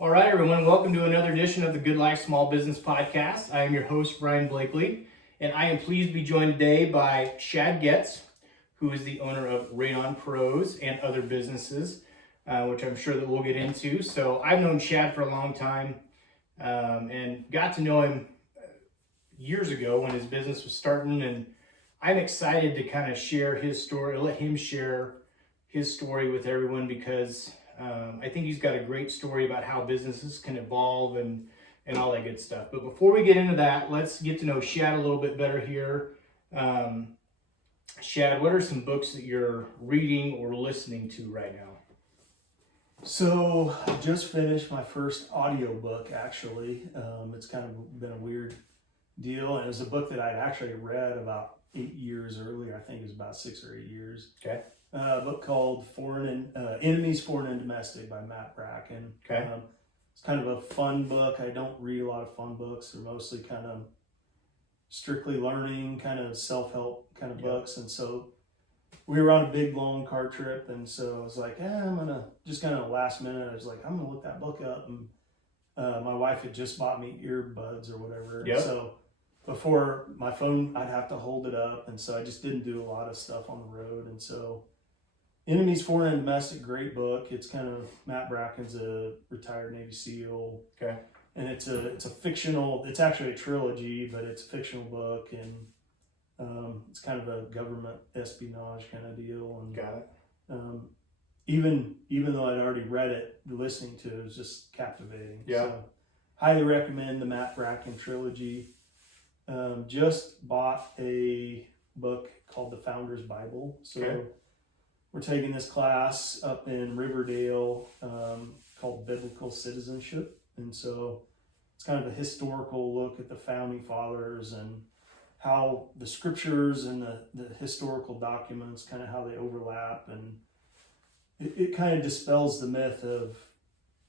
All right, everyone, welcome to another edition of the Good Life Small Business Podcast. I am your host, Brian Blakely, and I am pleased to be joined today by Shad Getz, who is the owner of Radon Pros and other businesses, which I'm sure that we'll get into. So I've known Shad for a long time and got to know him years ago when his business was starting, and I'm excited to kind of share his story, let him share his story with everyone because I think he's got a great story about how businesses can evolve and all that good stuff. But before we get into that, let's get to know Shad a little bit better here. Shad, what are some books that you're reading or listening to right now? So I just finished my first audiobook, actually. It's kind of been a weird deal. And it was a book that I'd actually read about 8 years earlier. I think it was about 6 or 8 years. Okay. A book called Enemies, Foreign and Domestic by Matt Bracken. Okay. It's kind of a fun book. I don't read a lot of fun books. They're mostly kind of strictly learning, kind of self-help kind of books. And so we were on a big, long car trip. And so I was like, I'm going to just kind of last minute. I was like, I'm going to look that book up. And my wife had just bought me earbuds or whatever. Yep. And so before my phone, I'd have to hold it up. And so I just didn't do a lot of stuff on the road. And so Enemies, Foreign and Domestic, great book. It's kind of, Matt Bracken's a retired Navy SEAL. Okay. And it's a fictional, it's actually a trilogy, but it's a fictional book. And it's kind of a government espionage kind of deal. And Got it. Even though I'd already read it, listening to it was just captivating. Yeah. So, highly recommend the Matt Bracken trilogy. Just bought a book called The Founder's Bible. So Okay. We're taking this class up in Riverdale called Biblical Citizenship. And so it's kind of a historical look at the founding fathers and how the scriptures and the historical documents, kind of how they overlap. And it kind of dispels the myth of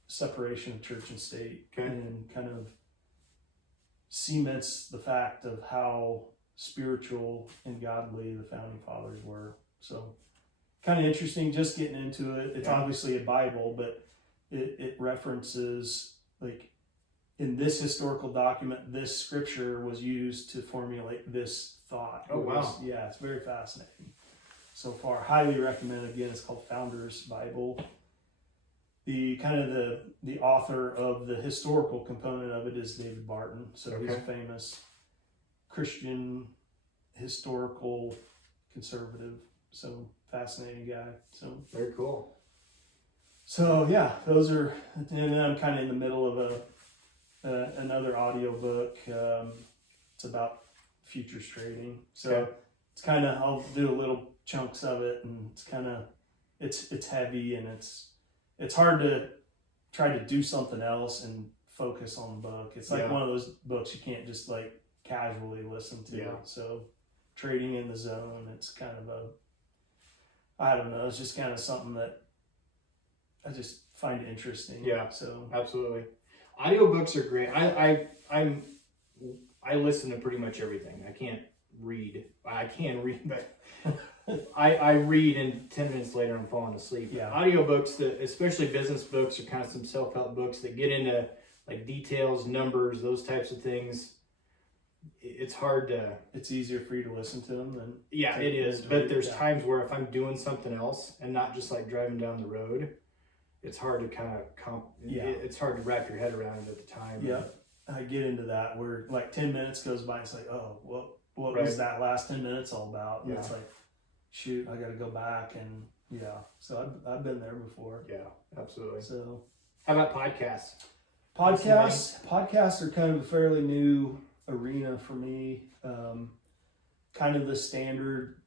separation of church and state. Okay. And kind of cements the fact of how spiritual and godly the founding fathers were. So kind of interesting, just getting into it. It's obviously a Bible, but it references, like, in this historical document, this scripture was used to formulate this thought. Oh, wow. Yeah, it's very fascinating so far. Highly recommend. Again, it's called Founder's Bible. The kind of the author of the historical component of it is David Barton. So he's a famous Christian historical conservative. So fascinating guy. So Very cool. So yeah, those are, and then I'm kind of in the middle of another audiobook. It's about futures trading. So it's kind of, I'll do a little chunks of it, and it's kind of, it's heavy, and it's hard to try to do something else and focus on the book. It's like one of those books you can't just like casually listen to. Yeah. So trading in the zone, it's kind of I don't know, it's just kind of something that I just find interesting. Yeah. So Absolutely. Audiobooks are great. I listen to pretty much everything. I can't read. I can read, but I read, and 10 minutes later I'm falling asleep. Yeah. Audiobooks, especially business books, are kind of some self-help books that get into like details, numbers, those types of things. It's hard to... It's easier for you to listen to them than... Yeah, it is. But there's times where if I'm doing something else and not just like driving down the road, it's hard to kind of... It's hard to wrap your head around it at the time. Yeah, I get into that where like 10 minutes goes by and it's like, oh, what was that last 10 minutes all about? And it's like, shoot, I got to go back. And so I've been there before. Yeah, absolutely. So how about podcasts? Podcasts are kind of a fairly new arena for me. Kind of the standard,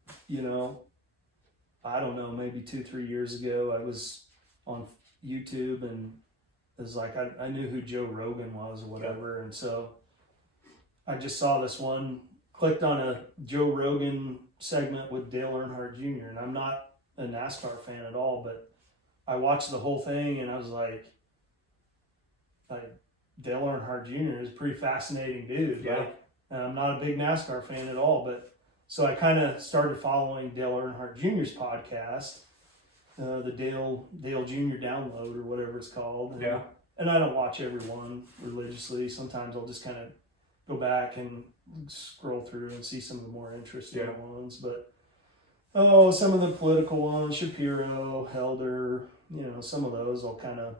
I don't know, maybe 2-3 years ago, I was on YouTube, and it was like, I knew who Joe Rogan was or whatever. And so I just saw this one, clicked on a Joe Rogan segment with Dale Earnhardt Jr. And I'm not a NASCAR fan at all, but I watched the whole thing and I was like Dale Earnhardt Jr. is a pretty fascinating dude. Yeah. And I'm not a big NASCAR fan at all, but so I kind of started following Dale Earnhardt Jr.'s podcast, the Dale Jr. Download or whatever it's called. And and I don't watch every one religiously. Sometimes I'll just kind of go back and scroll through and see some of the more interesting ones. But some of the political ones, Shapiro, Helder, some of those I'll kind of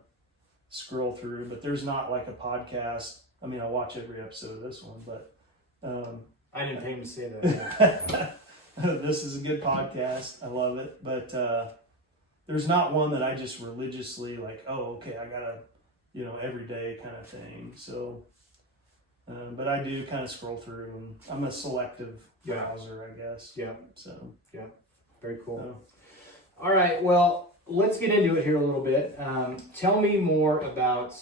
scroll through. But there's not like a podcast. I mean, I watch every episode of this one, but I didn't think to say that. this is a good podcast. I love it. But there's not one that I just religiously like, oh, okay, I gotta, every day kind of thing. So, but I do kind of scroll through, and I'm a selective browser, I guess. Yeah. So. Yeah. Very cool. All right. Well, let's get into it here a little bit. Tell me more about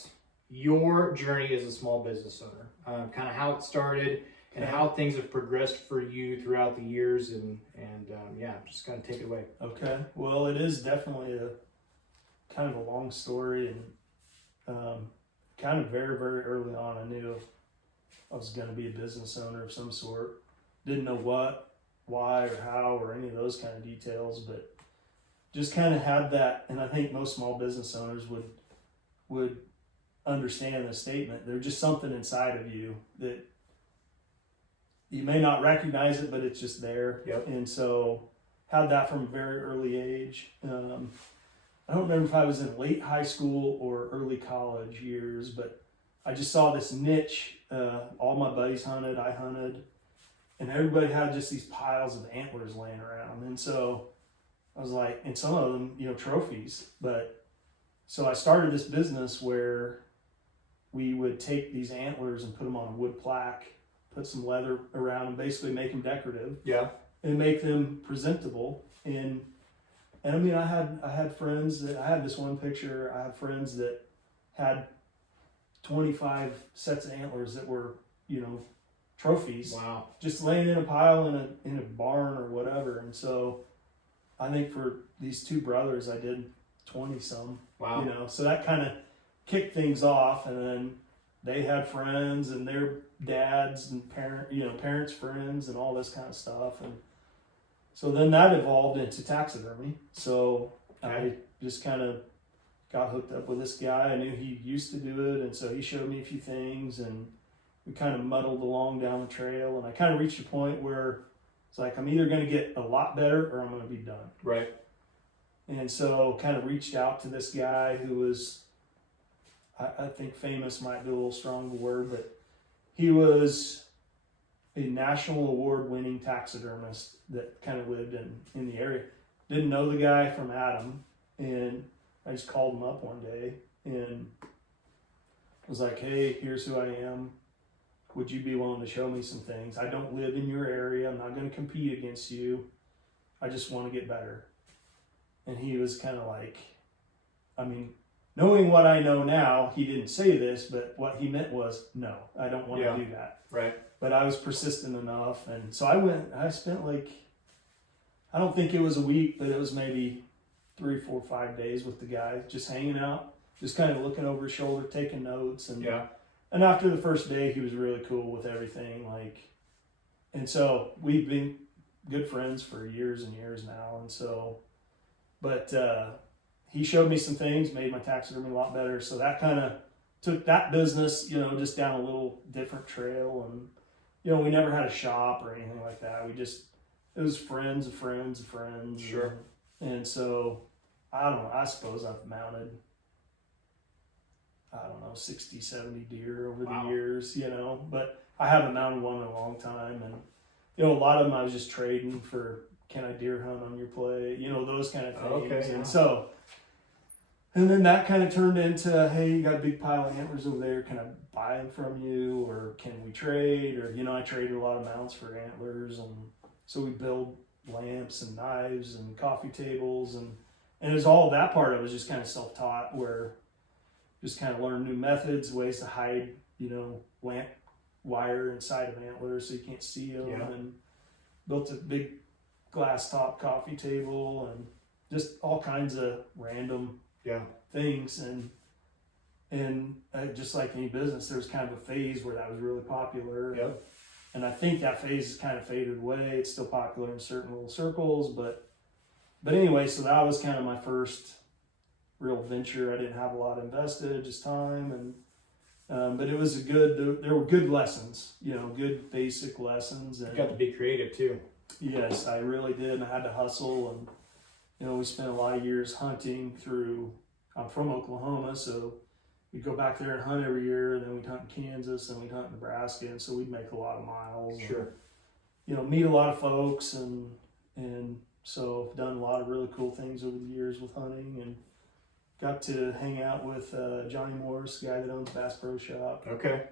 your journey as a small business owner, kind of how it started and how things have progressed for you throughout the years, and just kind of take it away. Okay. Well, it is definitely a kind of a long story, and kind of very, very early on, I knew I was going to be a business owner of some sort. Didn't know what, why, or how, or any of those kind of details, but just kind of had that. And I think most small business owners would understand the statement. There's just something inside of you that you may not recognize it, but it's just there. Yep. And so had that from a very early age. I don't remember if I was in late high school or early college years, but I just saw this niche. All my buddies hunted, I hunted, and everybody had just these piles of antlers laying around. And so I was like, and some of them, trophies. But so I started this business where we would take these antlers and put them on a wood plaque, put some leather around them, basically make them decorative. Yeah. And make them presentable. And I mean, I had friends that, I had this one picture, I have friends that had 25 sets of antlers that were, trophies. Wow. Just laying in a pile in a barn or whatever. And so I think for these two brothers, I did 20 some. Wow. So that kind of kicked things off, and then they had friends and their dads and parents' friends and all this kind of stuff. And so then that evolved into taxidermy. So I just kind of got hooked up with this guy. I knew he used to do it, and so he showed me a few things, and we kind of muddled along down the trail. And I kind of reached a point where it's like, I'm either going to get a lot better or I'm going to be done. Right. And so kind of reached out to this guy who was, I think famous might be a little strong of a word, but he was a national award-winning taxidermist that kind of lived in the area. Didn't know the guy from Adam, and I just called him up one day and was like, hey, here's who I am. Would you be willing to show me some things? I don't live in your area. I'm not going to compete against you. I just want to get better. And he was kind of like, I mean, knowing what I know now, he didn't say this, but what he meant was, no, I don't want to do that. Right. But I was persistent enough. And so I spent I don't think it was a week, but it was maybe 3, 4, 5 days with the guy, just hanging out, just kind of looking over his shoulder, taking notes. And after the first day, he was really cool with everything. And so we've been good friends for years and years now. And so, but he showed me some things, made my taxidermy a lot better. So that kind of took that business, just down a little different trail. And, we never had a shop or anything like that. It was friends of friends of friends. Sure. And so, I don't know, I suppose I've mounted, 60, 70 deer over the years, but I haven't mounted one in a long time. And, a lot of them I was just trading for, can I deer hunt on your play? Those kind of things. Okay, And so, and then that kind of turned into, hey, you got a big pile of antlers over there. Can I buy them from you? Or can we trade? Or, I traded a lot of mounts for antlers. And so we build lamps and knives and coffee tables. And it was all that part of it was just kind of self-taught, where just kind of learn new methods, ways to hide, lamp wire inside of antlers so you can't see them. Yeah. And built a big glass top coffee table and just all kinds of random things. And just like any business, there was kind of a phase where that was really popular. Yep. And I think that phase has kind of faded away. It's still popular in certain little circles, but anyway, so that was kind of my first real venture. I didn't have a lot invested, just time, and but it was a good. There were good lessons, good basic lessons. And You got to be creative too. yes, I really did. And I had to hustle, and we spent a lot of years hunting through. I'm from Oklahoma, so we'd go back there and hunt every year, and then we'd hunt in Kansas, and we'd hunt in Nebraska, and so we'd make a lot of miles. Sure. And, meet a lot of folks, and so I've done a lot of really cool things over the years with hunting, and got to hang out with Johnny Morris, the guy that owns Bass Pro Shop. Okay.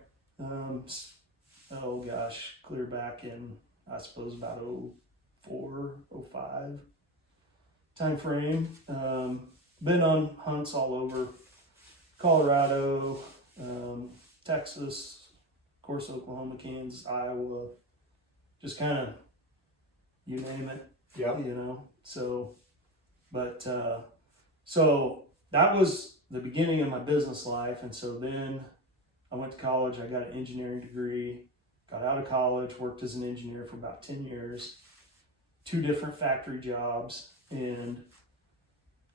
Oh gosh, clear back in, I suppose, about 04, 05 time frame. Been on hunts all over Colorado, Texas, of course, Oklahoma, Kansas, Iowa, just kind of, you name it. Yeah. So that was the beginning of my business life. And so then I went to college, I got an engineering degree, got out of college, worked as an engineer for about 10 years, 2 different factory jobs. And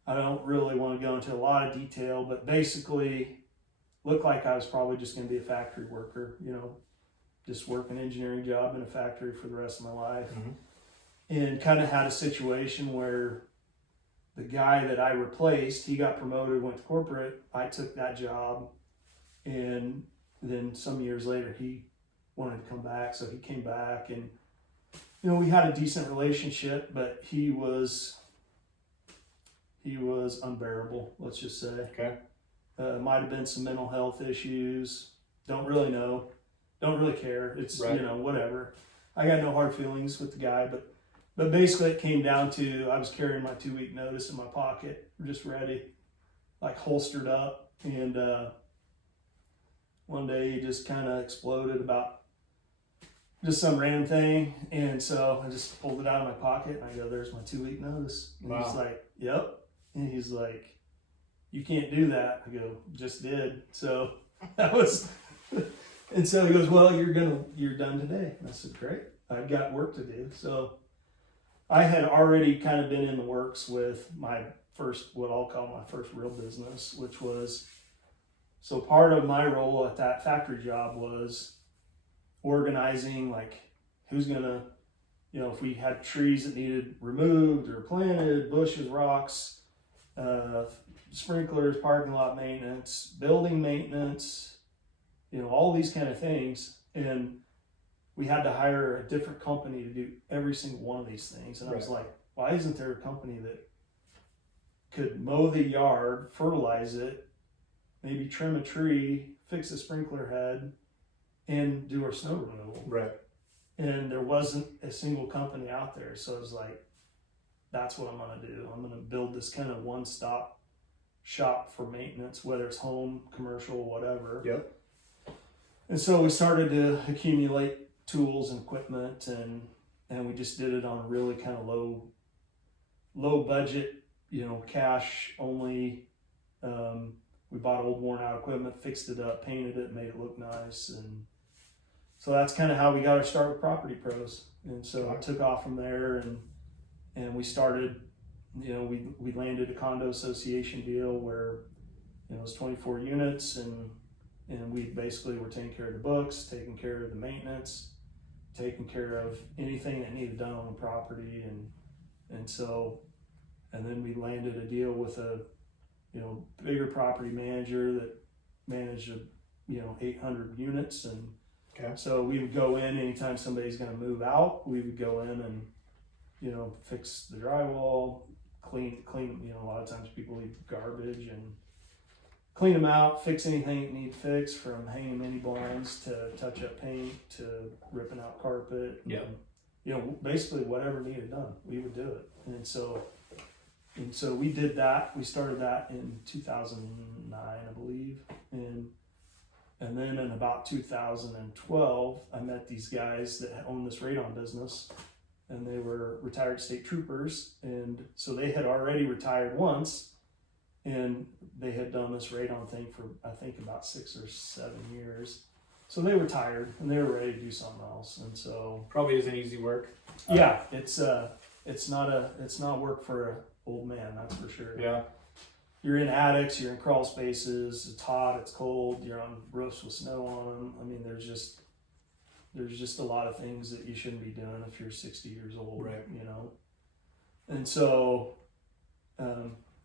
I don't really want to go into a lot of detail, but basically looked like I was probably just going to be a factory worker, just work an engineering job in a factory for the rest of my life. Mm-hmm. And kind of had a situation where the guy that I replaced, he got promoted, went to corporate. I took that job, and then some years later he wanted to come back, so he came back, and we had a decent relationship, but he was unbearable, let's just say. Okay. Might have been some mental health issues. Don't really know. Don't really care. It's right. Whatever. I got no hard feelings with the guy, but basically it came down to I was carrying my 2-week notice in my pocket, just ready, like holstered up, and one day he just kind of exploded about just some random thing, and so I just pulled it out of my pocket and I go, "There's my 2-week notice." And wow. He's like, "Yep," and he's like, "You can't do that." I go, "Just did." So that was, and so he goes, "Well, you're done today." And I said, "Great." I've got work to do. So I had already kind of been in the works with my first, what I'll call my first real business, which was, so part of my role at that factory job was organizing, like, who's gonna, if we had trees that needed removed or planted, bushes, rocks, sprinklers, parking lot maintenance, building maintenance, all these kind of things. And we had to hire a different company to do every single one of these things. And I was like, why isn't there a company that could mow the yard, fertilize it, maybe trim a tree, fix a sprinkler head, and do our snow removal? Right. And there wasn't a single company out there. So I was like, that's what I'm going to do. I'm going to build this kind of one-stop shop for maintenance, whether it's home, commercial, whatever. Yep. And so we started to accumulate tools and equipment, and we just did it on a really kind of low budget, cash only. We bought old worn out equipment, fixed it up, painted it, made it look nice. And so that's kind of how we got our start with Property Pros. And so I took off from there, and we started, we landed a condo association deal where it was 24 units, and we basically were taking care of the books, taking care of the maintenance, taking care of anything that needed done on the property. And then we landed a deal with a, bigger property manager that managed, 800 units. And so we would go in anytime somebody's going to move out, we would go in and, fix the drywall, clean, a lot of times people leave garbage, and clean them out, fix anything that needs fixed, from hanging mini blinds to touch up paint to ripping out carpet. Yeah. Basically whatever needed done, we would do it. And so we did that. We started that in 2009, I believe. And then in about 2012, I met these guys that owned this radon business, and they were retired state troopers. And so they had already retired once, and they had done this radon thing for, I think, about 6 or 7 years. So they were tired and they were ready to do something else. And so probably isn't easy work. Yeah, it's not work for an old man, that's for sure. Yeah. you're in attics, you're in crawl spaces, it's hot, it's cold, you're on roofs with snow on them. I mean, there's just a lot of things that you shouldn't be doing if you're 60 years old, right? You know? And so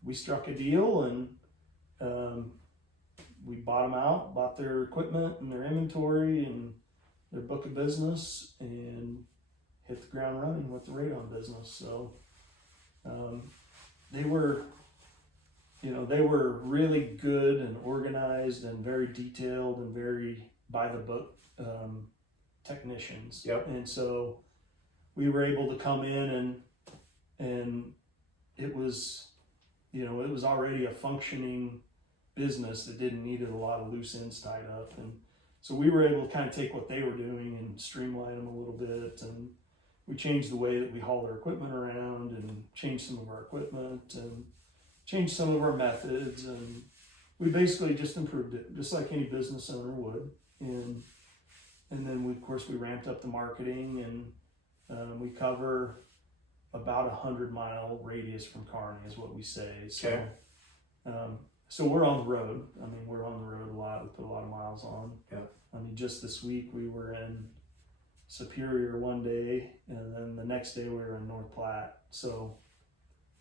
we struck a deal, and we bought them out, bought their equipment and their inventory and their book of business, and hit the ground running with the Radon business. So they were really good and organized and very detailed and very by the book technicians. Yep. And so we were able to come in, and it was already a functioning business that didn't need a lot of loose ends tied up. And so we were able to kind of take what they were doing and streamline them a little bit. And we changed the way that we haul our equipment around, and changed some of our equipment, and changed some of our methods. And we basically just improved it, just like any business owner would. And then we ramped up the marketing, and we cover about 100-mile radius from Kearney is what we say. So, okay. So we're on the road. I mean, we're on the road a lot. We put a lot of miles on. Yeah. I mean, just this week we were in Superior one day, and then the next day we were in North Platte. So,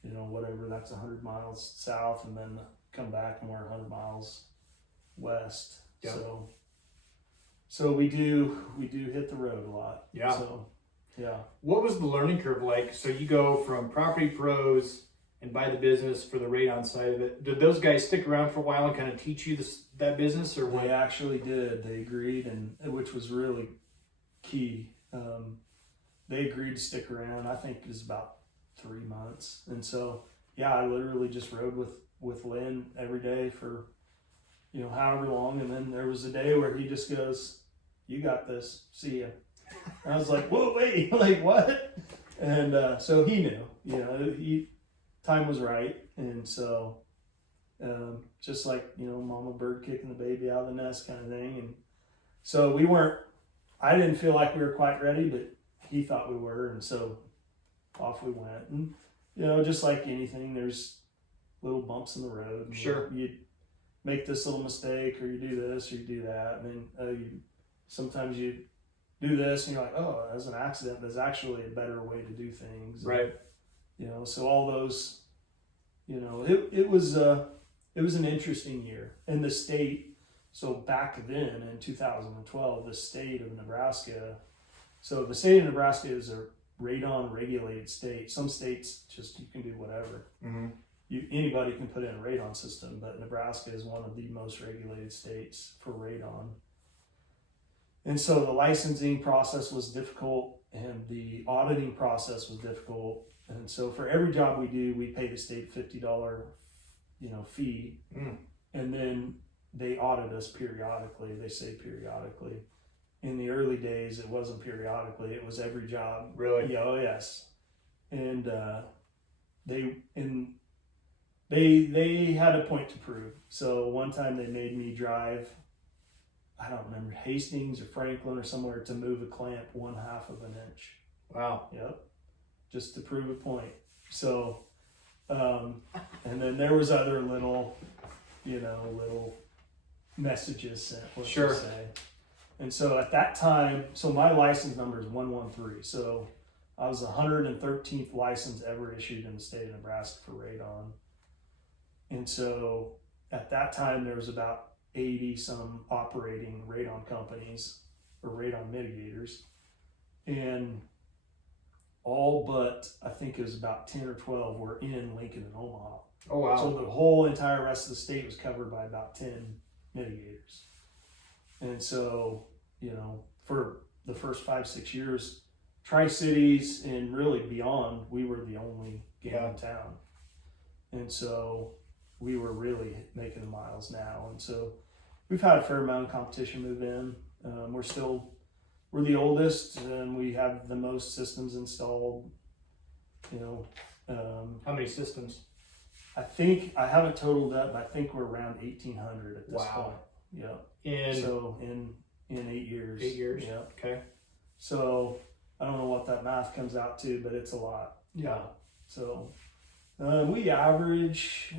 whatever, that's 100 miles south, and then come back and we're 100 miles west. Yeah. So we do hit the road a lot. Yeah. So, yeah. What was the learning curve like? So you go from Property Pros and buy the business for the Radon side of it. Did those guys stick around for a while and kind of teach you that business, or what? They actually did. They agreed, and which was really key. They agreed to stick around. I think it was about 3 months. And so, yeah, I literally just rode with Lynn every day for, however long. And then there was a day where he just goes, "You got this. See ya." And I was like, "Whoa, wait, like what?" And so he knew, time was right. And so, just like, mama bird kicking the baby out of the nest kind of thing. And so I didn't feel like we were quite ready, but he thought we were. And so off we went. And, just like anything, there's little bumps in the road. Sure. You make this little mistake, or you do this, or you do that. I mean, sometimes you do this and you're like, oh, that was an accident. There's actually a better way to do things. Right. So all those, it was an interesting year. And the state, so back then in 2012, the state of Nebraska, so the state of Nebraska is a radon regulated state. Some states just, you can do whatever. Mm-hmm. Anybody can put in a radon system, but Nebraska is one of the most regulated states for radon. And so the licensing process was difficult, and the auditing process was difficult. And so for every job we do, we pay the state $50, fee. Mm. And then they audit us periodically. They say periodically. In the early days, it wasn't periodically. It was every job. Really? Yeah, oh yes. And they had a point to prove. So one time they made me drive, I don't remember, Hastings or Franklin or somewhere, to move a clamp 1/2 of an inch. Wow. Yep. Just to prove a point. So, and then there was other little messages sent, let's Sure. just say. And so at that time, so my license number is 113. So I was the 113th license ever issued in the state of Nebraska for radon. And so at that time, there was about 80 some operating radon companies or radon mitigators. And all but, I think it was about 10 or 12 were in Lincoln and Omaha. Oh, wow. So the whole entire rest of the state was covered by about 10 mitigators. And so, for the first 5-6 years, Tri-Cities and really beyond, we were the only game in town. And so we were really making the miles now. And so we've had a fair amount of competition move in. We're the oldest, and we have the most systems installed. How many systems? I think, I haven't totaled up, but I think we're around 1,800 at this point. Yeah. In 8 years. 8 years? Yeah. Okay. So I don't know what that math comes out to, but it's a lot. Yeah. So we average,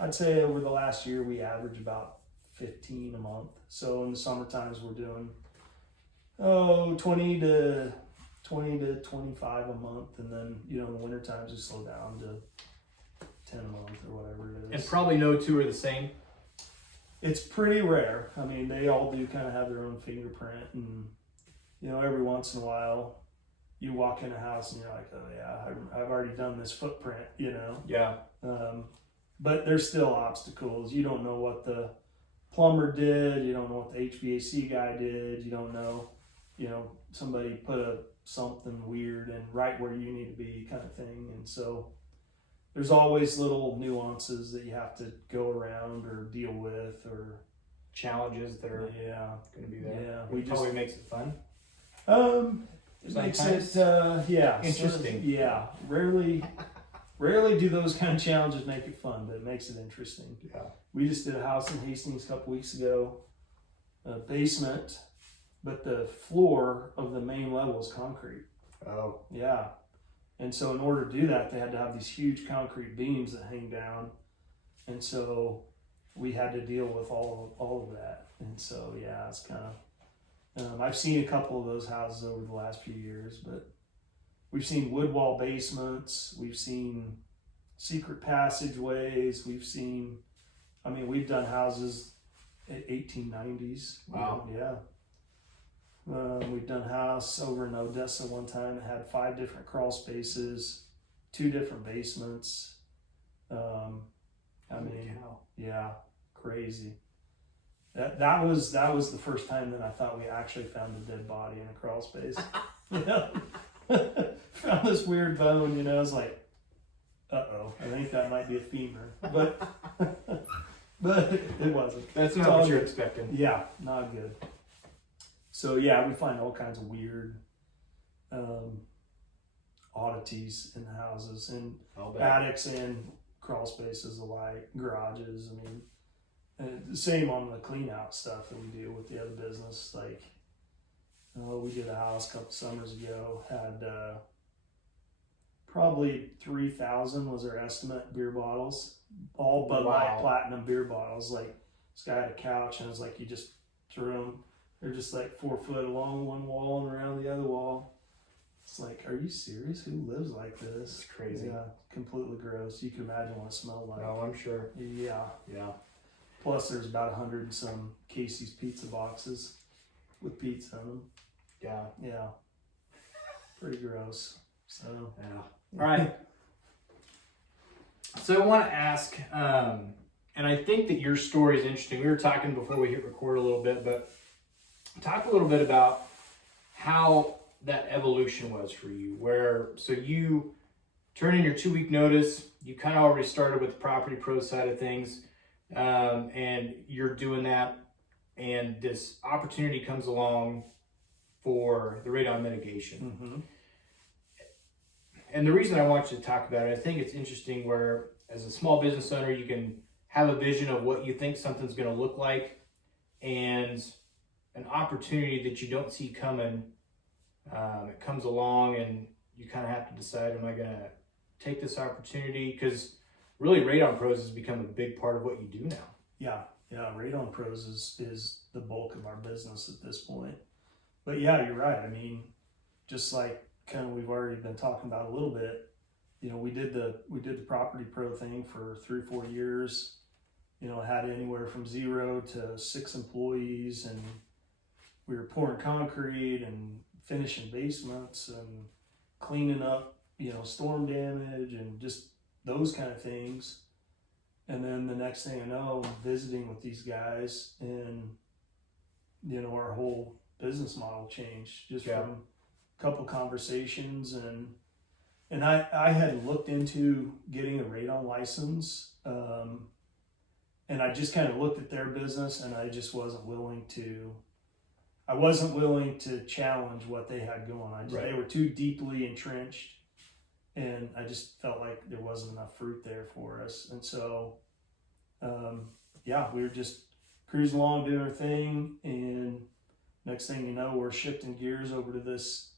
I'd say over the last year we average about 15 a month. So in the summer times we're doing 20 to 25 a month, and then in the winter times we slow down to 10 a month or whatever it is. And probably no two are the same. It's pretty rare. I mean, they all do kind of have their own fingerprint, and every once in a while you walk in a house and you're like, oh yeah, I've already done this footprint, Yeah. But there's still obstacles. You don't know what the plumber did. You don't know what the HVAC guy did. You don't know, somebody put something weird and right where you need to be, kind of thing. And so there's always little nuances that you have to go around or deal with, or challenges that are going to be there. Yeah, It probably makes it fun. It makes it interesting. Rarely do those kind of challenges make it fun, but it makes it interesting. Yeah. We just did a house in Hastings a couple weeks ago, a basement, but the floor of the main level is concrete. Oh. Yeah. And so in order to do that, they had to have these huge concrete beams that hang down. And so we had to deal with all of that. And so, yeah, it's kind of, I've seen a couple of those houses over the last few years, but we've seen wood wall basements. We've seen secret passageways. We've done houses at 1890s. Wow. Yeah. We've done a house over in Odessa one time that had 5 different crawl spaces, 2 different basements. Yeah, crazy. That was the first time that I thought we actually found a dead body in a crawl space. Found this weird bone, I was like, uh-oh, I think that might be a femur. But it wasn't. That's not what you're expecting. Yeah, not good. So yeah, we find all kinds of weird oddities in the houses, and attics and crawl spaces alike, garages. The same on the clean out stuff that we do with the other business. Like, we did a house a couple summers ago, had probably 3,000 was our estimate beer bottles, all Bud Light Platinum beer bottles. Like, this guy had a couch, and it was like you just threw them. They're just like 4 foot along one wall and around the other wall. It's like, are you serious? Who lives like this? It's crazy. Yeah, completely gross. You can imagine what it smelled like. Oh, I'm sure. Yeah. Yeah. Plus, there's about 100 and some Casey's pizza boxes with pizza in them. Yeah. Yeah. Pretty gross. So. Yeah. All right. So I want to ask, and I think that your story is interesting. We were talking before we hit record a little bit, but talk a little bit about how that evolution was for you. So you turned in your 2-week notice. You kind of already started with the Property Pro side of things, and you're doing that. And this opportunity comes along for the radon mitigation. Mm-hmm. And the reason I want you to talk about it, I think it's interesting where as a small business owner, you can have a vision of what you think something's going to look like, and an opportunity that you don't see coming, it comes along, and you kind of have to decide, am I going to take this opportunity? Because really Radon Pros has become a big part of what you do now. Yeah, Radon Pros is the bulk of our business at this point. But yeah, you're right. Just like kind of we've already been talking about a little bit, we did the Property Pro thing for 3 or 4 years. Had anywhere from 0 to 6 employees, and we were pouring concrete and finishing basements and cleaning up, storm damage and just those kind of things. And then the next thing I know, I'm visiting with these guys, and our whole business model changed just from a couple conversations, and I had looked into getting a radon license, and I just kind of looked at their business, and I just wasn't willing to challenge what they had going. They were too deeply entrenched, and I just felt like there wasn't enough fruit there for us. And so, we were just cruising along doing our thing, and next thing you know, we're shifting gears over to this,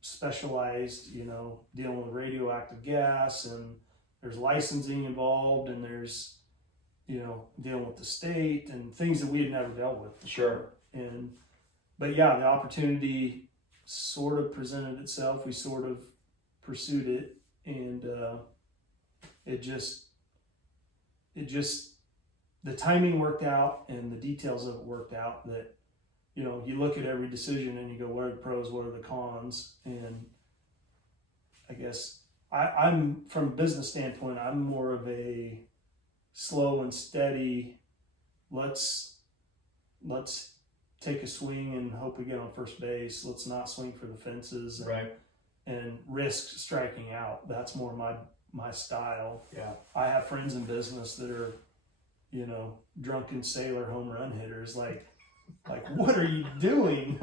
specialized, dealing with radioactive gas and there's licensing involved, and there's, you know, dealing with the state and things that we had never dealt with before. Sure. But yeah, the opportunity sort of presented itself. We sort of pursued it, and it just the timing worked out, and the details of it worked out. That, you know, you look at every decision and you go, what are the pros, what are the cons? And I guess I'm from a business standpoint, I'm more of a slow and steady. Let's take a swing and hope we get on first base. Let's not swing for the fences and risk striking out. That's more my style. Yeah. I have friends in business that are, you know, drunken sailor home run hitters. Like what are you doing?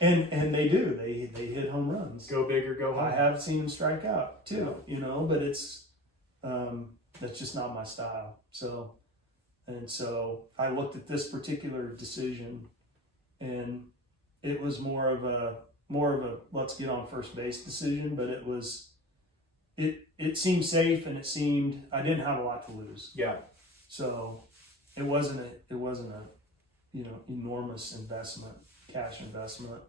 And they do. They hit home runs. Go big or go home. I have seen them strike out too, you know, but it's that's just not my style. So I looked at this particular decision, and it was more of a let's get on first base decision, but it seemed safe, and it seemed I didn't have a lot to lose. Yeah. So it wasn't a you know, enormous cash investment.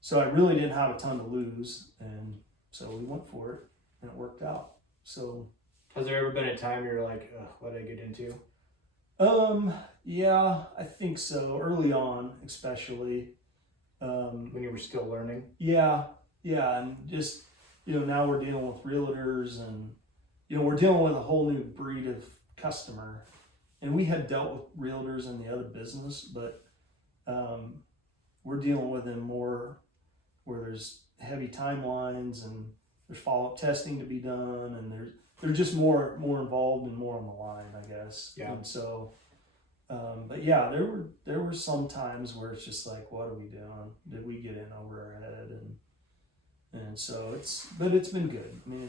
So I really didn't have a ton to lose, and so we went for it, and it worked out. So has there ever been a time you're like, what did I get into? Yeah, I think so. Early on, especially. When you were still learning? Yeah. And just, you know, now we're dealing with realtors, and, you know, we're dealing with a whole new breed of customer. And we had dealt with realtors in the other business, but we're dealing with them more where there's heavy timelines, and there's follow-up testing to be done, and they're just more involved and more on the line, I guess. Yeah. And so, but yeah, there were some times where it's just like, what are we doing? Did we get in over our head? And so it's been good. I mean,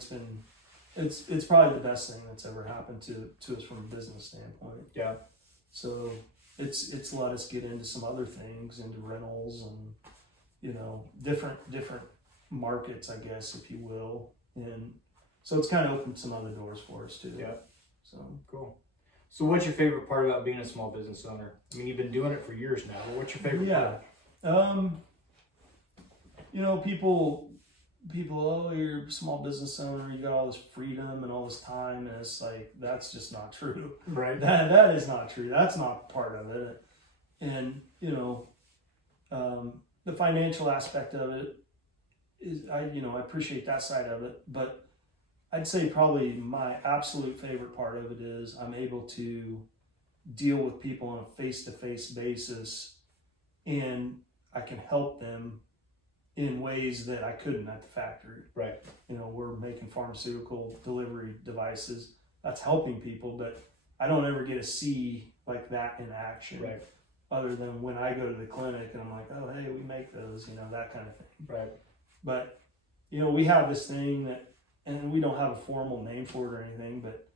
it's probably the best thing that's ever happened to us from a business standpoint. Yeah. So it's let us get into some other things, into rentals, and, you know, different markets, I guess, if you will. And so it's kind of opened some other doors for us too. Yeah. So cool. So what's your favorite part about being a small business owner? I mean, you've been doing it for years now, but what's your favorite part? You know, people, oh, you're a small business owner, you got all this freedom and all this time, and it's like, that's just not true. Right. That is not true. That's not part of it. And, you know, the financial aspect of it is, I appreciate that side of it, but I'd say probably my absolute favorite part of it is I'm able to deal with people on a face-to-face basis, and I can help them in ways that I couldn't at the factory. Right. You know, we're making pharmaceutical delivery devices. That's helping people, but I don't ever get to see like that in action. Right. Other than when I go to the clinic and I'm like, oh, hey, we make those, you know, that kind of thing. Right. But, you know, we have this thing that, and we don't have a formal name for it or anything, but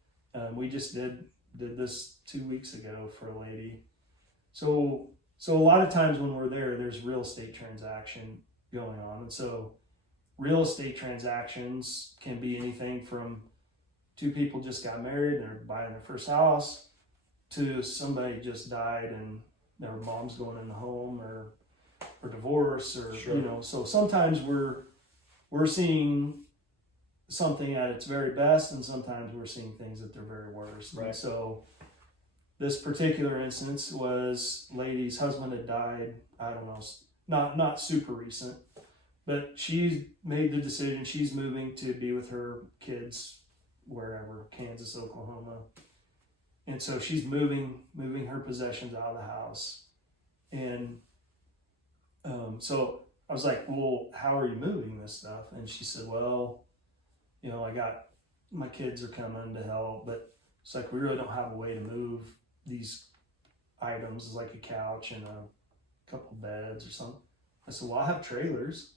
we just did this 2 weeks ago for a lady. So a lot of times when we're there, there's real estate transaction going on. And so real estate transactions can be anything from two people just got married and they're buying their first house, to somebody just died and their mom's going in the home, or divorce, or Sure. You know. So sometimes we're seeing something at its very best, and sometimes we're seeing things at their very worst. Right. And so this particular instance was lady's husband had died. I don't know, not super recent, but she made the decision. She's moving to be with her kids wherever, Kansas, Oklahoma. And so she's moving her possessions out of the house. And so I was like, well, how are you moving this stuff? And she said, well, you know, I got, my kids are coming to help, but it's like, we really don't have a way to move these items. It's like a couch and a couple beds or something. I said, well, I have trailers.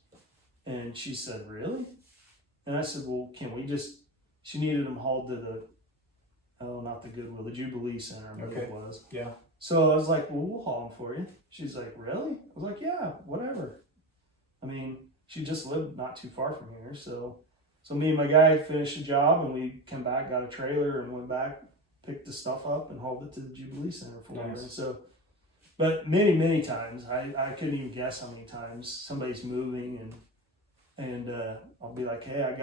And she said, really? And I said, well, can we just, she needed them hauled to not the Goodwill, the Jubilee Center, I believe it was. Yeah. So I was like, well, we'll haul them for you. She's like, really? I was like, yeah, whatever. I mean, she just lived not too far from here. So So me and my guy finished the job, and we came back, got a trailer, and went back, picked the stuff up, and hauled it to the Jubilee Center for her. And so, but many times, I couldn't even guess how many times somebody's moving, and I'll be like, hey, I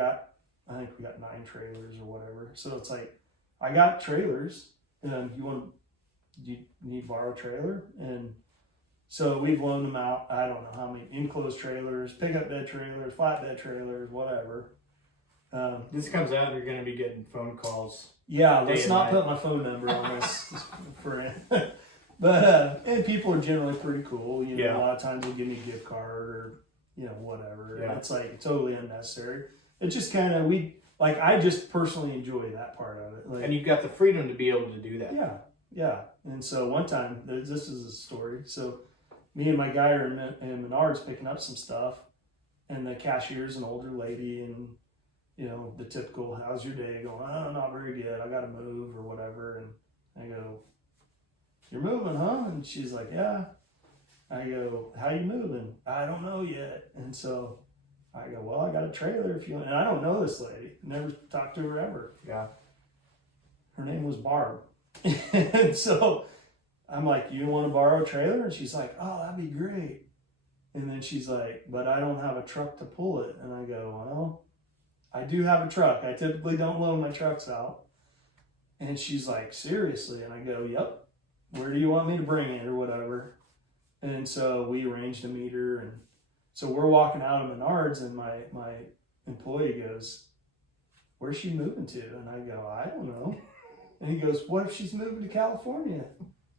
think we got 9 trailers or whatever. So it's like, I got trailers, and you need to borrow a trailer? And so we've loaned them out. I don't know how many enclosed trailers, pickup bed trailers, flatbed trailers, whatever. This comes out, you're going to be getting phone calls. Yeah, let's not put my phone number on this for it. But and people are generally pretty cool. You know, a lot of times they'll give me a gift card or whatever. Yeah. And it's like totally unnecessary. It's just kind of I just personally enjoy that part of it. Like, and you've got the freedom to be able to do that. Yeah. And so one time, this is a story. So me and my guy are in Menards picking up some stuff, and the cashier's an older lady, and the typical, how's your day going? Oh, not very good. I got to move or whatever. And I go, you're moving, huh? And she's like, yeah. I go, how you moving? I don't know yet. And so I go, well, I got a trailer if you want. And I don't know this lady. Never talked to her ever. Yeah. Her name was Barb. And so I'm like, you want to borrow a trailer? And she's like, oh, that'd be great. And then she's like, but I don't have a truck to pull it. And I go, well, I do have a truck. I typically don't loan my trucks out. And she's like, seriously? And I go, yep. Where do you want me to bring it or whatever? And so we arranged a meter. And so we're walking out of Menards, and my employee goes, where's she moving to? And I go, I don't know. And he goes, what if she's moving to California?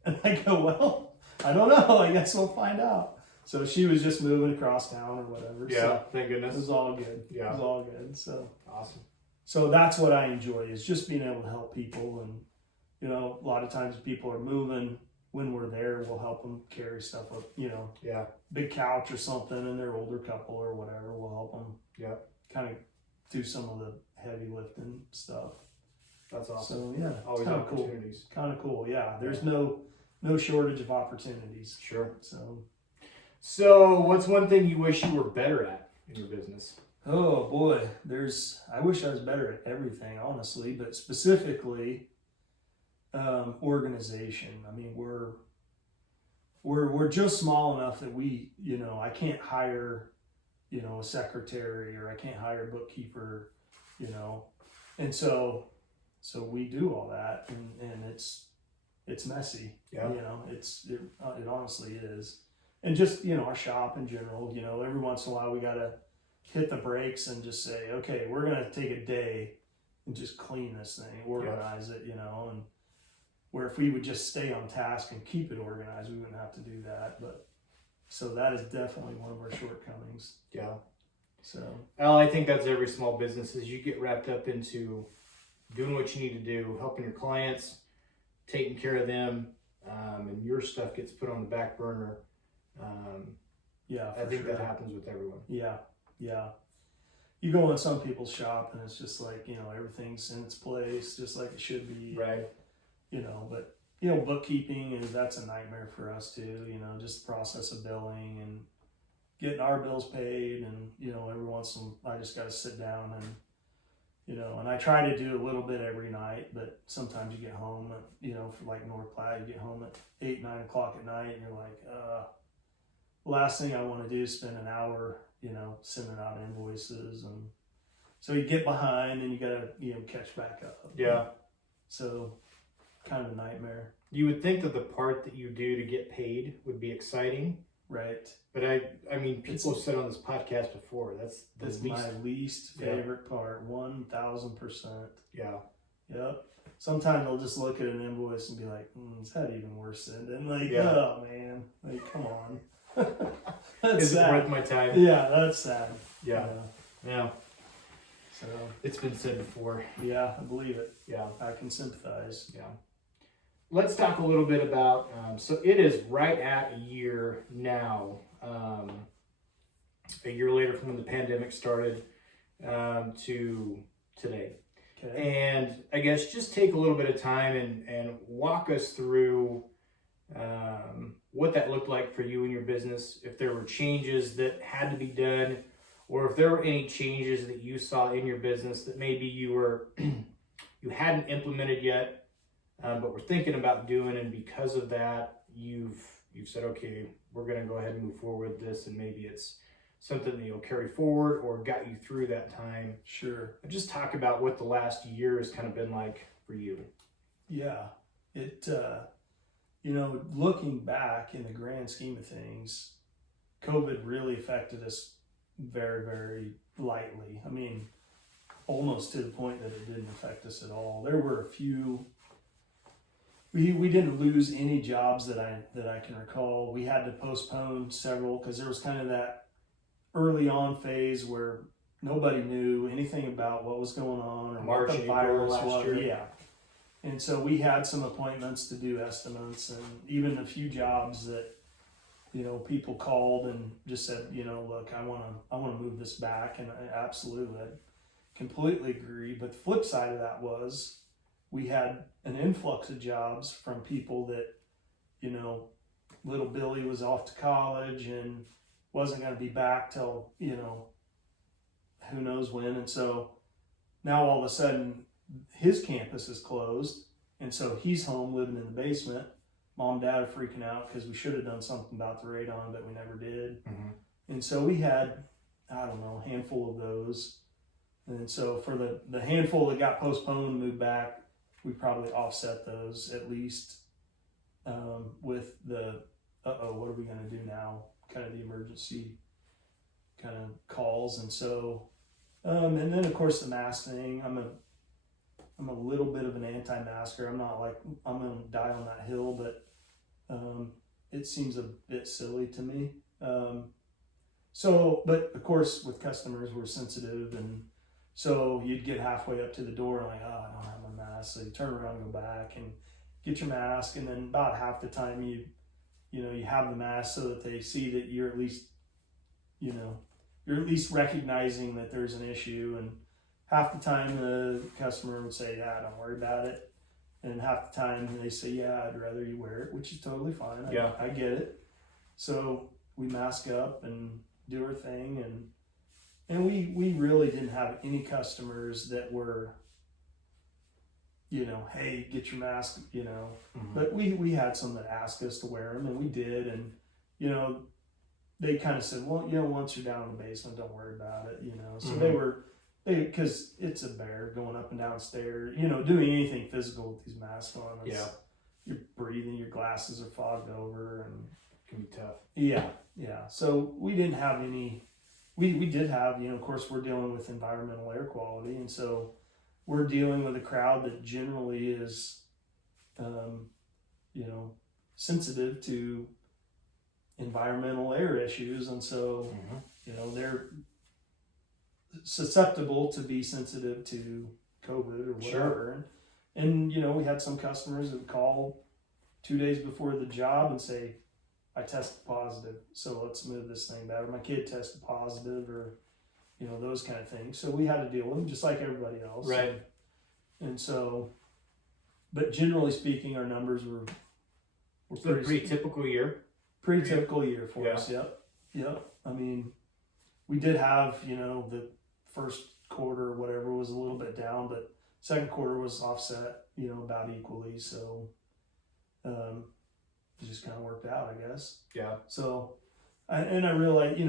And I go, well, I don't know. I guess we'll find out. So she was just moving across town or whatever. Yeah, so thank goodness. It was all good. Yeah. It was all good. So awesome. So that's what I enjoy, is just being able to help people. And, a lot of times people are moving. When we're there, we'll help them carry stuff up, big couch or something, and they're older couple or whatever. We'll help them kind of do some of the heavy lifting stuff. That's awesome. So yeah, always kind opportunities. Kind of cool. Yeah, there's no shortage of opportunities. Sure. So what's one thing you wish you were better at in your business? Oh boy, I wish I was better at everything, honestly, but specifically organization. I mean, we're just small enough that we, I can't hire, a secretary, or I can't hire a bookkeeper, and so we do all that, and it's messy. Yeah. It honestly is. And just, our shop in general, every once in a while we got to hit the brakes and just say, okay, we're going to take a day and just clean this thing, organize it, and where if we would just stay on task and keep it organized, we wouldn't have to do that. But so that is definitely one of our shortcomings. Yeah. So. Well, I think that's every small business, is you get wrapped up into doing what you need to do, helping your clients, taking care of them, and your stuff gets put on the back burner. I think that happens with everyone. Yeah. You go in some people's shop and it's just like, everything's in its place, just like it should be. Right. But bookkeeping that's a nightmare for us too. Just the process of billing and getting our bills paid, and every once in a while I just got to sit down and and I try to do a little bit every night, but sometimes you get home at, for like North Platte, you get home at 8, 9 o'clock at night, and you're like, last thing I want to do is spend an hour, sending out invoices, and so you get behind and you gotta, catch back up. Yeah. So kind of a nightmare. You would think that the part that you do to get paid would be exciting. Right. But I mean, people have said on this podcast before, that's my least favorite part, 1,000%. Yeah. Yep. Sometimes I'll just look at an invoice and be like, is that even worse than like, yeah. Oh man, like, come on. Is it worth my time? Yeah, that's sad. Yeah. Yeah. So it's been said before. Yeah, I believe it. Yeah. I can sympathize. Yeah. Let's talk a little bit about, so it is right at a year now, a year later from when the pandemic started, to today. Okay. And I guess just take a little bit of time and walk us through what that looked like for you and your business, if there were changes that had to be done, or if there were any changes that you saw in your business that maybe you hadn't implemented yet, but were thinking about doing, and because of that, you've said, okay, we're going to go ahead and move forward with this, and maybe it's something that you'll carry forward or got you through that time. Sure. Just talk about what the last year has kind of been like for you. Yeah, it, looking back in the grand scheme of things, COVID really affected us very, very lightly. I mean, almost to the point that it didn't affect us at all. There were a few, we didn't lose any jobs that I can recall. We had to postpone several because there was kind of that early on phase where nobody knew anything about what was going on or March, what the April virus last was. year. Yeah. And so we had some appointments to do estimates, and even a few jobs that, people called and just said, look, I want to move this back. And I absolutely, I completely agree. But the flip side of that was we had an influx of jobs from people that, little Billy was off to college and wasn't going to be back till, who knows when. And so now all of a sudden his campus is closed. And so he's home living in the basement. Mom and dad are freaking out because we should have done something about the radon, but we never did. Mm-hmm. And so we had, I don't know, a handful of those. And so for the handful that got postponed and moved back, we probably offset those at least with the, what are we going to do now? Kind of the emergency kind of calls. And so, and then of course the mask thing, I'm a little bit of an anti-masker. I'm not like I'm going to die on that hill, but it seems a bit silly to me. But of course with customers, we're sensitive, and so you'd get halfway up to the door and like, oh, I don't have my mask. So you turn around and go back and get your mask, and then about half the time you have the mask so that they see that you're at least, you're at least recognizing that there's an issue. And half the time the customer would say, yeah, don't worry about it. And half the time they say, yeah, I'd rather you wear it, which is totally fine. Yeah. I get it. So we mask up and do our thing. And we really didn't have any customers that were, hey, get your mask, Mm-hmm. but we had some that asked us to wear them, and we did. And, they kind of said, well, once you're down in the basement, don't worry about it, So Mm-hmm. because it's a bear going up and down stairs, doing anything physical with these masks on. Yeah. You're breathing, your glasses are fogged over, and It can be tough. Yeah. So we didn't have any, we did have, of course we're dealing with environmental air quality. And so we're dealing with a crowd that generally is, sensitive to environmental air issues. And so, Mm-hmm. they're susceptible to be sensitive to COVID or whatever. Sure. And we had some customers that would call 2 days before the job and say, I tested positive, so let's move this thing better. My kid tested positive, or, those kind of things. So we had to deal with them just like everybody else. Right. And so, but generally speaking, our numbers were pretty typical year. Pretty typical year for Yeah. us. Yep. I mean, we did have, the first quarter or whatever was a little bit down, but second quarter was offset, about equally. So, it just kind of worked out, I guess. Yeah. So, and I realize,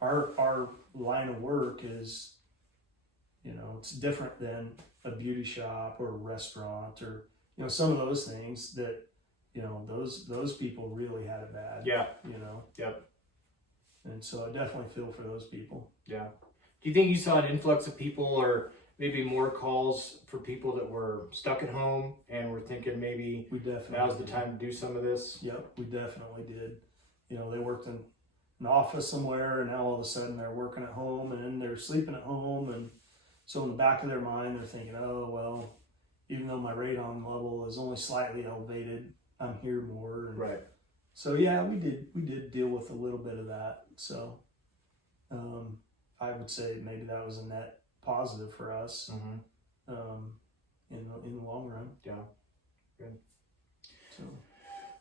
our line of work is, it's different than a beauty shop or a restaurant or, some of those things that, those people really had it bad. Yeah. Yep. And so I definitely feel for those people. Yeah. Do you think you saw an influx of people, or maybe more calls for people that were stuck at home and were thinking maybe We definitely now's the did. time to do some of this? Yep, we definitely did. They worked in an office somewhere, and now all of a sudden they're working at home, and then they're sleeping at home. And so in the back of their mind, they're thinking, oh, well, even though my radon level is only slightly elevated, I'm here more. And Right. so, yeah, we did deal with a little bit of that. So I would say maybe that was a net positive for us. Mm-hmm. In the long run. Yeah. Good. So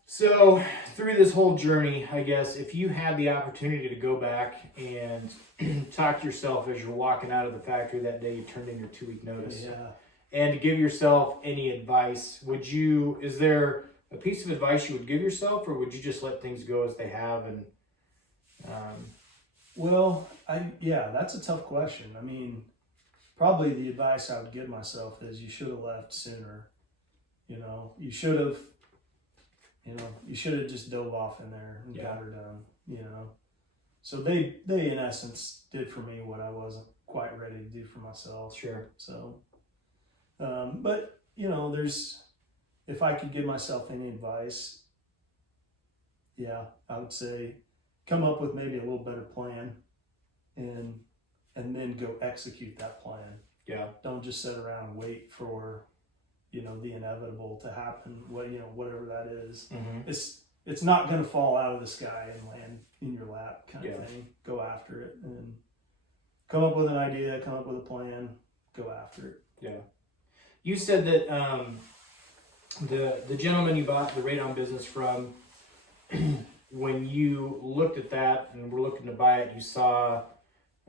So through this whole journey, I guess if you had the opportunity to go back and talk to yourself as you're walking out of the factory that day you turned in your 2-week notice, Yeah. and to give yourself any advice, is there a piece of advice you would give yourself, or would you just let things go as they have? And Well, that's a tough question. I mean, probably the advice I would give myself is you should have left sooner. You should have, just dove off in there and got her done, So they in essence did for me what I wasn't quite ready to do for myself. Sure. So, but if I could give myself any advice, I would say come up with maybe a little better plan and then go execute that plan. Yeah. Don't just sit around and wait for, the inevitable to happen. Whatever that is. Mm-hmm. It's not going to fall out of the sky and land in your lap kind of thing. Go after it and come up with an idea, come up with a plan, go after it. Yeah. You said that the gentleman you bought the radon business from, when you looked at that and were looking to buy it, you saw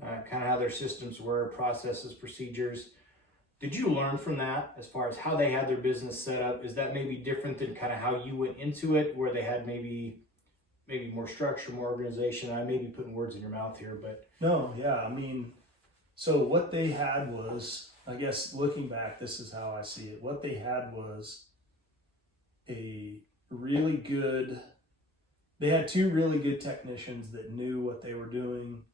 kind of how their systems were, processes, procedures. Did you learn from that as far as how they had their business set up? Is that maybe different than kind of how you went into it, where they had maybe more structure, more organization? I may be putting words in your mouth here, but no, yeah, I mean, so what they had was, I guess looking back, this is how I see it. What they had was they had 2 really good technicians that knew what they were doing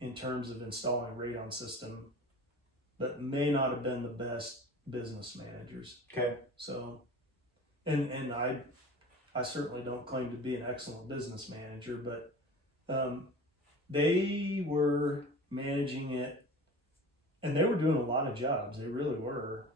in terms of installing a radon system, but may not have been the best business managers. Okay. So, and I certainly don't claim to be an excellent business manager, but they were managing it, and they were doing a lot of jobs. They really were,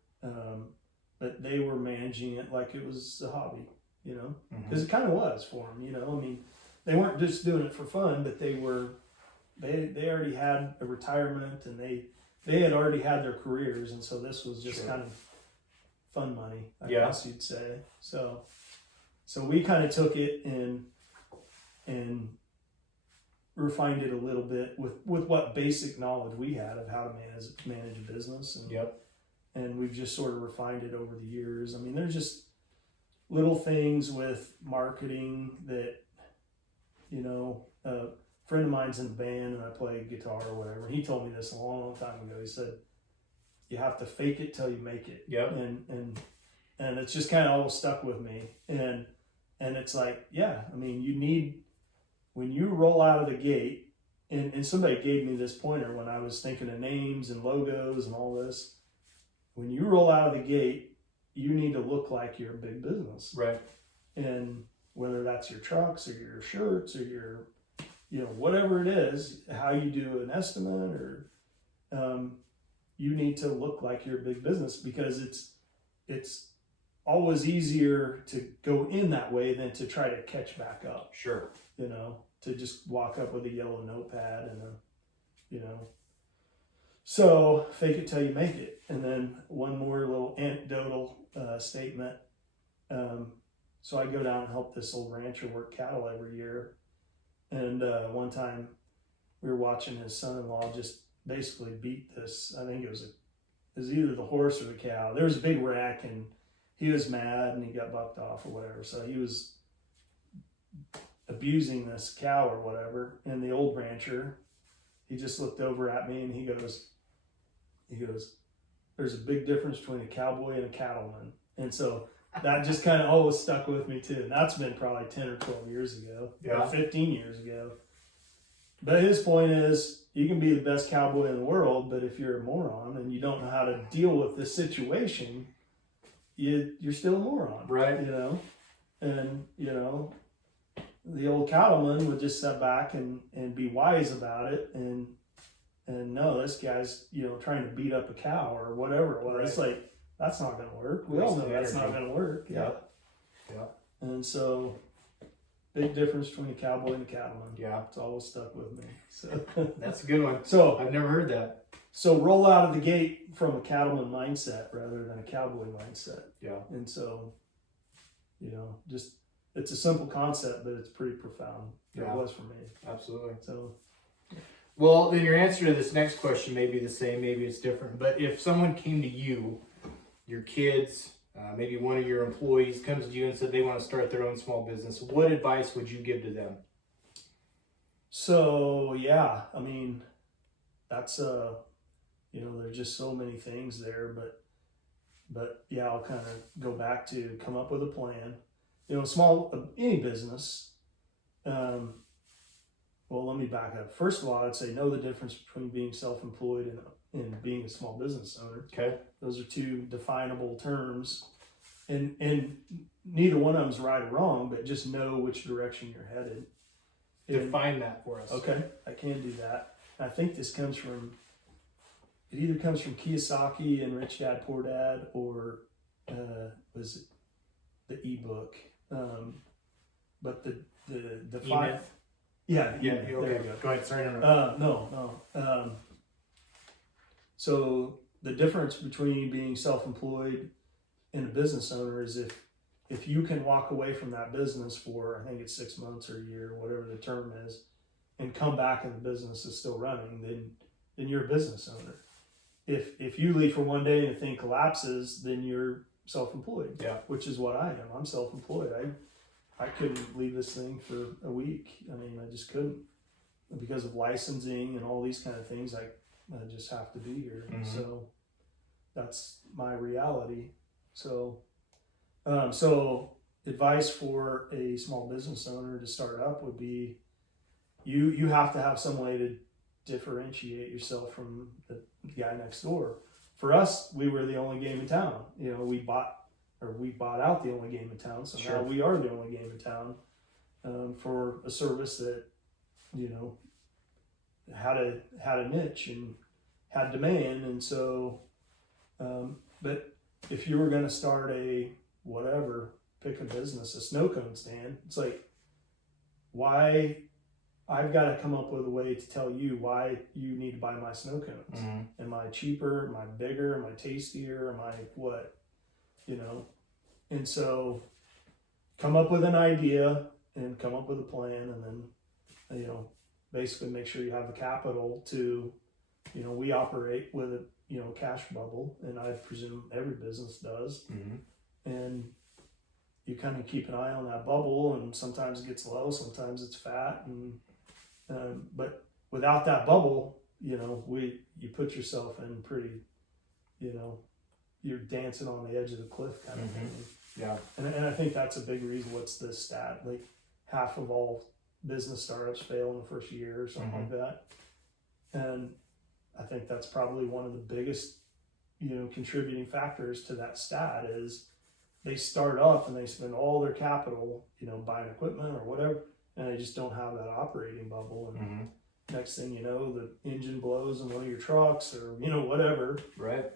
but they were managing it like it was a hobby, because it kind of was for them. I mean, they weren't just doing it for fun, but they already had a retirement, and they had already had their careers, and so this was just kind of fun money, I guess you'd say. So we kind of took it and refined it a little bit with what basic knowledge we had of how to manage a business, and we've just sort of refined it over the years. I mean, there's just little things with marketing that, a friend of mine's in a band and I play guitar or whatever. He told me this a long, long time ago. He said, you have to fake it till you make it. Yep. And it's just kind of always stuck with me. And it's like, I mean, when you roll out of the gate, and somebody gave me this pointer when I was thinking of names and logos and all this. When you roll out of the gate, you need to look like you're a big business. Right. And whether that's your trucks or your shirts or your, whatever it is, how you do an estimate, or you need to look like you're a big business, because it's always easier to go in that way than to try to catch back up. Sure. To just walk up with a yellow notepad and so fake it till you make it. And then one more little anecdotal statement. So I go down and help this old rancher work cattle every year. And one time we were watching his son-in-law just basically beat this. I think it was either the horse or the cow. There was a big wreck, and he was mad and he got bucked off or whatever. So he was abusing this cow or whatever. And the old rancher, he just looked over at me and he goes, there's a big difference between a cowboy and a cattleman. And so that just kind of always stuck with me too. And that's been probably 10 or 12 years ago, or 15 years ago. But his point is, you can be the best cowboy in the world, but if you're a moron and you don't know how to deal with this situation, you're still a moron. Right. And, the old cattleman would just sit back and be wise about it. And no, this guy's, trying to beat up a cow or whatever. Well, It's like, that's not going to work. We all know that's not going to work. Yeah. And so, big difference between a cowboy and a cattleman. Yeah. It's always stuck with me. So That's a good one. So I've never heard that. So roll out of the gate from a cattleman mindset rather than a cowboy mindset. Yeah. And so, just it's a simple concept, but it's pretty profound. It Yeah. was for me. Absolutely. So, Well, then your answer to this next question may be the same, maybe it's different. But if someone came to you, your kids, maybe one of your employees comes to you and said they want to start their own small business, what advice would you give to them? so yeah, I mean, that's there's just so many things there, but yeah, I'll kind of go back to come up with a plan. Any business. Well, let me back up. First of all, I'd say know the difference between being self-employed and being a small business owner. Okay. Those are two definable terms, and neither one of them's right or wrong, but just know which direction you're headed. Define that for us. Okay, I can do that. I think this comes from, it either comes from Kiyosaki and Rich Dad Poor Dad, or was it the ebook? But the E-Myth? Yeah, Yeah, E-Myth. okay. There you go. Go ahead, sorry to interrupt. No. So the difference between being self-employed and a business owner is if you can walk away from that business for, I think it's 6 months or a year, whatever the term is, and come back and the business is still running, then you're a business owner. If you leave for one day and the thing collapses, then you're self-employed. Yeah. Which is what I am. I'm self-employed. I couldn't leave this thing for a week. I mean, I just couldn't, because of licensing and all these kind of things. I just have to be here. Mhm. So that's my reality. So advice for a small business owner to start up would be, you have to have some way to differentiate yourself from the guy next door. For us, we were the only game in town. We bought out the only game in town, so Sure. now we are the only game in town, for a service that had a niche and had demand. And so but if you were going to start pick a business, a snow cone stand, it's like, why? I've got to come up with a way to tell you why you need to buy my snow cones. Mm-hmm. Am I cheaper? Am I bigger? Am I tastier? Am I what? And so come up with an idea and come up with a plan, and then, basically make sure you have the capital to, we operate with a, cash bubble, and I presume every business does. Mm-hmm. And you kind of keep an eye on that bubble, and sometimes it gets low, sometimes it's fat. But without that bubble, you put yourself in pretty, you're dancing on the edge of the cliff kind of Mm-hmm. thing. Yeah. And I think that's a big reason. What's the stat? Like half of all business startups fail in the first year or something Mm-hmm. like that. And I think that's probably one of the biggest, contributing factors to that stat is they start up and they spend all their capital, buying equipment or whatever, and they just don't have that operating bubble. And Mm-hmm. next thing you know, the engine blows in one of your trucks, or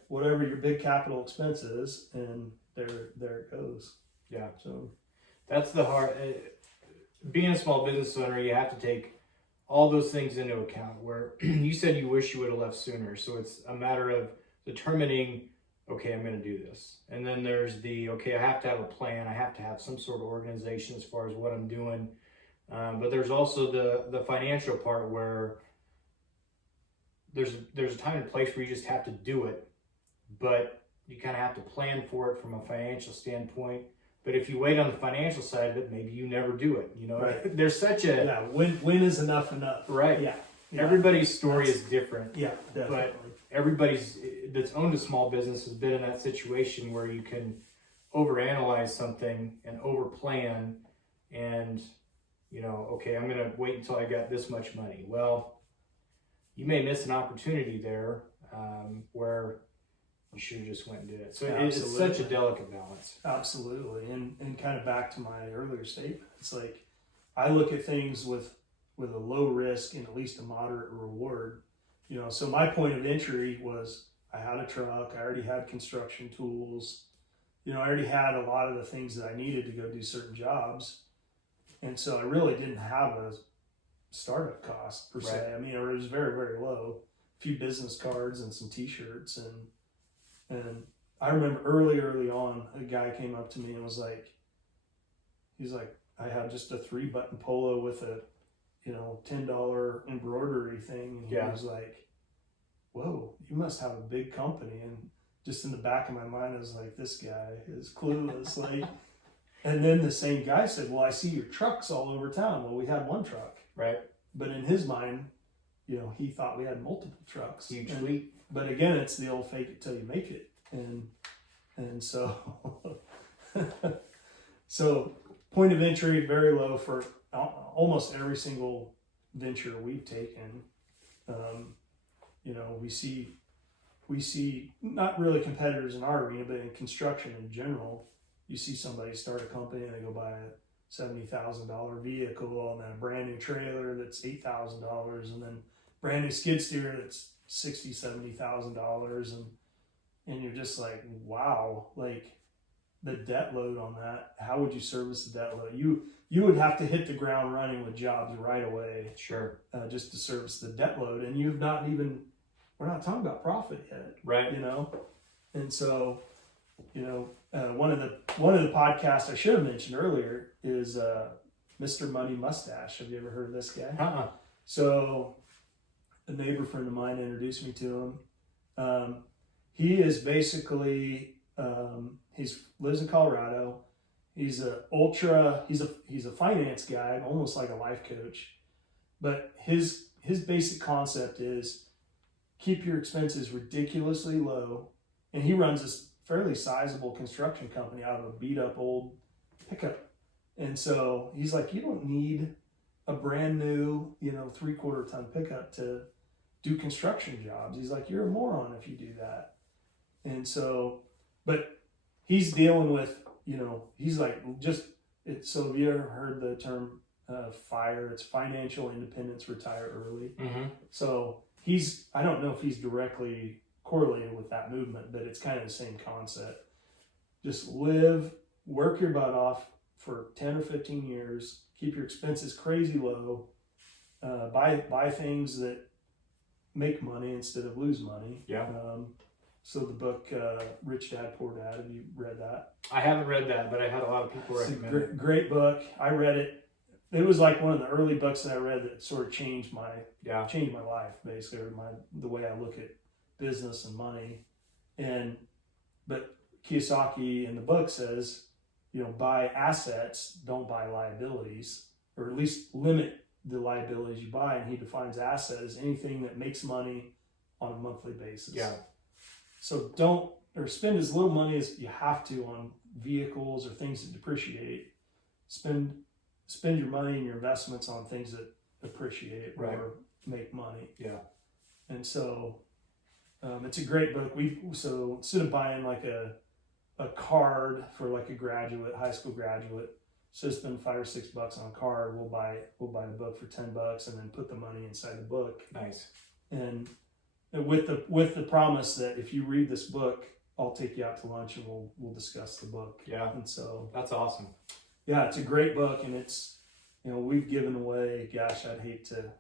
whatever your big capital expense is, and there it goes. Yeah. So That's the hard. Being a small business owner, you have to take all those things into account. Where you said you wish you would have left sooner, so it's a matter of determining, okay, I'm going to do this, and then there's okay, I have to have a plan. I have to have some sort of organization as far as what I'm doing. But there's also the financial part where there's a time and place where you just have to do it, but you kind of have to plan for it from a financial standpoint. But if you wait on the financial side of it, maybe you never do it. Right. There's such a when is enough? Right. Yeah. Everybody's story is different. Yeah, definitely. Everybody's that's owned a small business has been in that situation where you can overanalyze something and overplan, and okay, I'm gonna wait until I got this much money. Well, you may miss an opportunity there where you should have just went and did it. So it's such a delicate balance. Absolutely. And kind of back to my earlier statement, it's like I look at things with a low risk and at least a moderate reward. So my point of entry was I had a truck, I already had construction tools, I already had a lot of the things that I needed to go do certain jobs. And so I really didn't have a startup cost per se. I mean, it was very, very low. A few business cards and some t-shirts. And I remember early on, a guy came up to me and was like, he's like, I had just a 3-button polo with a, $10 embroidery thing. And he was like, whoa, you must have a big company. And just in the back of my mind, I was like, this guy is clueless. And then the same guy said, well, I see your trucks all over town. Well, we had one truck. Right. But in his mind, he thought we had multiple trucks. Huge fleet. But again, it's the old fake it till you make it. And so, so point of entry, very low for almost every single venture we've taken. We see not really competitors in our arena, but in construction in general, you see somebody start a company and they go buy a $70,000 vehicle and then a brand new trailer that's $8,000 and then brand new skid steer that's $60,000, $70,000 and you're just like, wow, like the debt load on that. How would you service the debt load? You would have to hit the ground running with jobs right away. Sure. Just to service the debt load, and we're not talking about profit yet. Right. And so, one of the podcasts I should have mentioned earlier is Mr. Money Mustache. Have you ever heard of this guy? So a neighbor friend of mine introduced me to him. He is basically he lives in Colorado. He's a finance guy, almost like a life coach. But his basic concept is keep your expenses ridiculously low. And he runs this fairly sizable construction company out of a beat up old pickup. And so he's like, you don't need a brand new, 3/4 ton pickup to do construction jobs. He's like, you're a moron if you do that. And so, but he's dealing with, he's like, so have you ever heard the term FIRE? It's financial independence, retire early. Mm-hmm. So I don't know if he's directly correlated with that movement, but it's kind of the same concept. Just work your butt off for 10 or 15 years, keep your expenses crazy low, buy things that make money instead of lose money. Yeah. So the book, Rich Dad, Poor Dad, have you read that? I haven't read that, but I had a lot of people recommend it. Great book. I read it. It was like one of the early books that I read that sort of changed my life, basically, or the way I look at business and money. But Kiyosaki in the book says, buy assets, don't buy liabilities, or at least limit the liabilities you buy. And he defines asset as anything that makes money on a monthly basis. Yeah. So spend as little money as you have to on vehicles or things that depreciate. Spend your money and your investments on things that appreciate or make money. Yeah. And so it's a great book. So instead of buying like a card for like a high school graduate, so spend $5 or $6 on a card, we'll buy the book for $10 and then put the money inside the book. Nice. And with the promise that if you read this book, I'll take you out to lunch and we'll discuss the book. Yeah. And so that's awesome. Yeah, it's a great book, and it's, we've given away, gosh, I'd hate to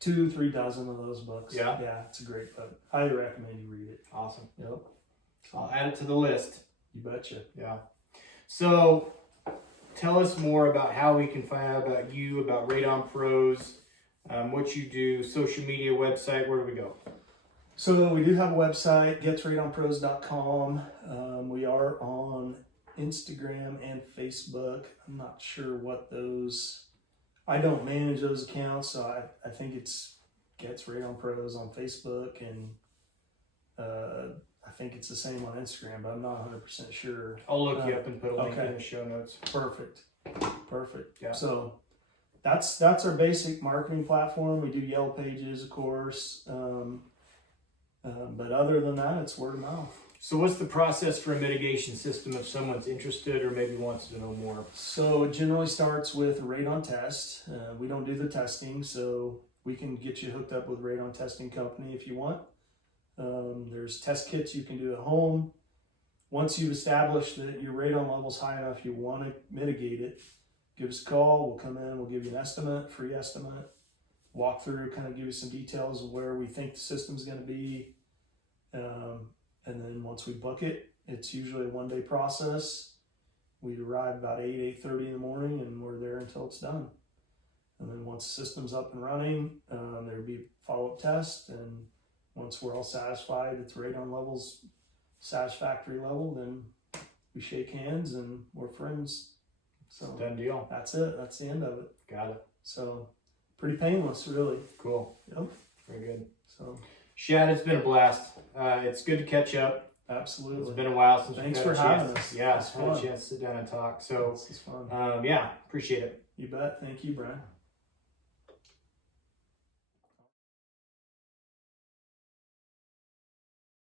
2-3 dozen of those books. Yeah. Yeah, it's a great book. Highly recommend you read it. Awesome. Yep. I'll add it to the list. You betcha. Yeah. So tell us more about how we can find out about you, about Radon Pros, what you do, social media, website, where do we go? So we do have a website, getsradonpros.com. We are on Instagram and Facebook. I'm not sure what I don't manage those accounts, so I think it's Gets Radon Pros on Facebook, and I think it's the same on Instagram, but I'm not 100% sure. I'll look you up and put a link in the show notes. Perfect. Yeah. So that's our basic marketing platform. We do Yellow Pages, of course, but other than that, it's word of mouth. So what's the process for a mitigation system if someone's interested or maybe wants to know more? So it generally starts with a radon test. We don't do the testing, so we can get you hooked up with a radon testing company if you want. There's test kits you can do at home. Once you've established that your radon level's high enough, you want to mitigate it, give us a call. We'll come in, we'll give you an estimate, free estimate, walk through, kind of give you some details of where we think the system's going to be. And then once we book it, it's usually a 1-day process. we arrive about 8:30 in the morning, and we're there until it's done. And then once the system's up and running, there'll be follow-up tests, and once we're all satisfied that the radon level's satisfactory level, then we shake hands and we're friends. So Done deal. that's it. That's the end of it. Got it. So pretty painless, really. Cool. Yep. Very good. So Shad, it's been a blast. It's good to catch up. absolutely. It's been a while since Thanks we've had for a chance. having us. Yeah, It's had a fun. chance to sit down and talk. So This is fun. yeah, appreciate it. You bet. Thank you, Brian.